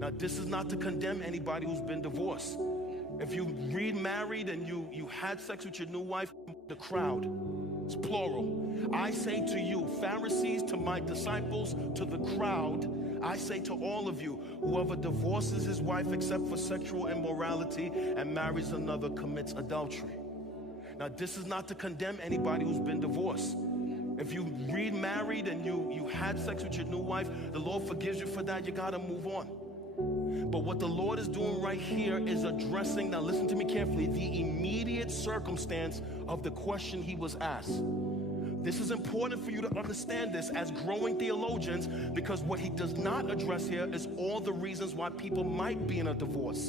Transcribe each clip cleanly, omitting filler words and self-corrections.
Now, this is not to condemn anybody who's been divorced. If you remarried and you had sex with your new wife, the crowd, it's plural. I say to you, Pharisees, to my disciples, to the crowd, I say to all of you, whoever divorces his wife except for sexual immorality and marries another commits adultery. Now, this is not to condemn anybody who's been divorced. If you remarried and you had sex with your new wife, the Lord forgives you for that. You got to move on. But what the Lord is doing right here is addressing, now listen to me carefully, the immediate circumstance of the question he was asked. This is important for you to understand this as growing theologians, because what he does not address here is all the reasons why people might be in a divorce.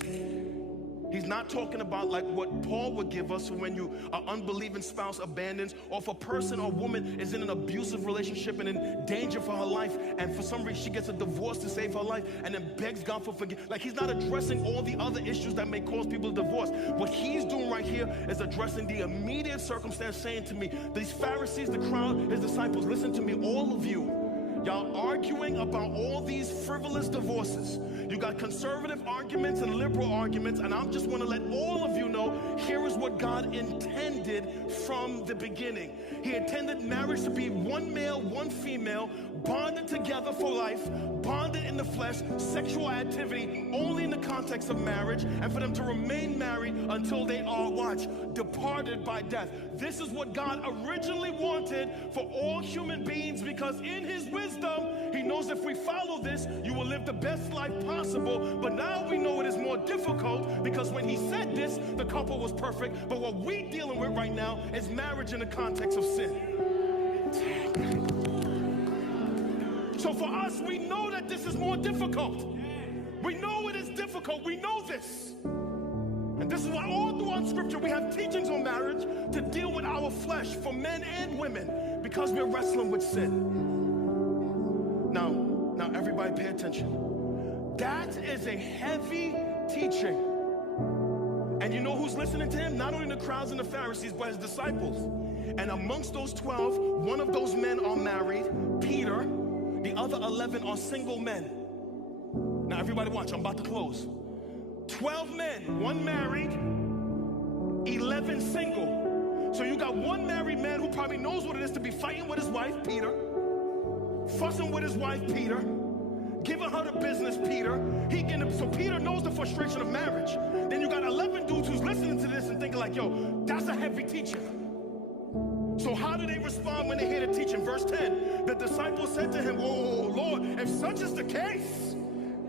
He's not talking about like what Paul would give us when you an unbelieving spouse abandons, or if a person or woman is in an abusive relationship and in danger for her life, and for some reason she gets a divorce to save her life and then begs God for forgiveness. Like, he's not addressing all the other issues that may cause people to divorce. What he's doing right here is addressing the immediate circumstance, saying to me, these Pharisees, the crowd, his disciples, listen to me, all of you, y'all arguing about all these frivolous divorces. You got conservative arguments and liberal arguments, and I just want to let all of you know, here is what God intended from the beginning. He intended marriage to be one male, one female, bonded together for life, bonded in the flesh, sexual activity only in the context of marriage, and for them to remain married until they are, watch, departed by death. This is what God originally wanted for all human beings, because in his wisdom, he knows if we follow this, you will live the best life possible. But now we know it is more difficult, because when he said this, the couple was perfect. But what we're dealing with right now is marriage in the context of sin. So for us, we know that this is more difficult. We know it is difficult. We know this. And this is why all throughout Scripture we have teachings on marriage to deal with our flesh for men and women, because we're wrestling with sin. Now everybody pay attention. That is a heavy teaching. And you know who's listening to him? Not only the crowds and the Pharisees, but his disciples. And amongst those 12, one of those men are married, Peter. The other 11 are single men. Now everybody watch, I'm about to close. 12 men, one married, 11 single. So you got one married man who probably knows what it is to be fighting with his wife, Peter, fussing with his wife, Peter, giving her the business, Peter. So Peter knows the frustration of marriage. Then you got 11 dudes who's listening to this and thinking like, yo, that's a heavy teaching. So how do they respond when they hear the teaching? Verse 10, the disciples said to him, whoa, Lord, if such is the case,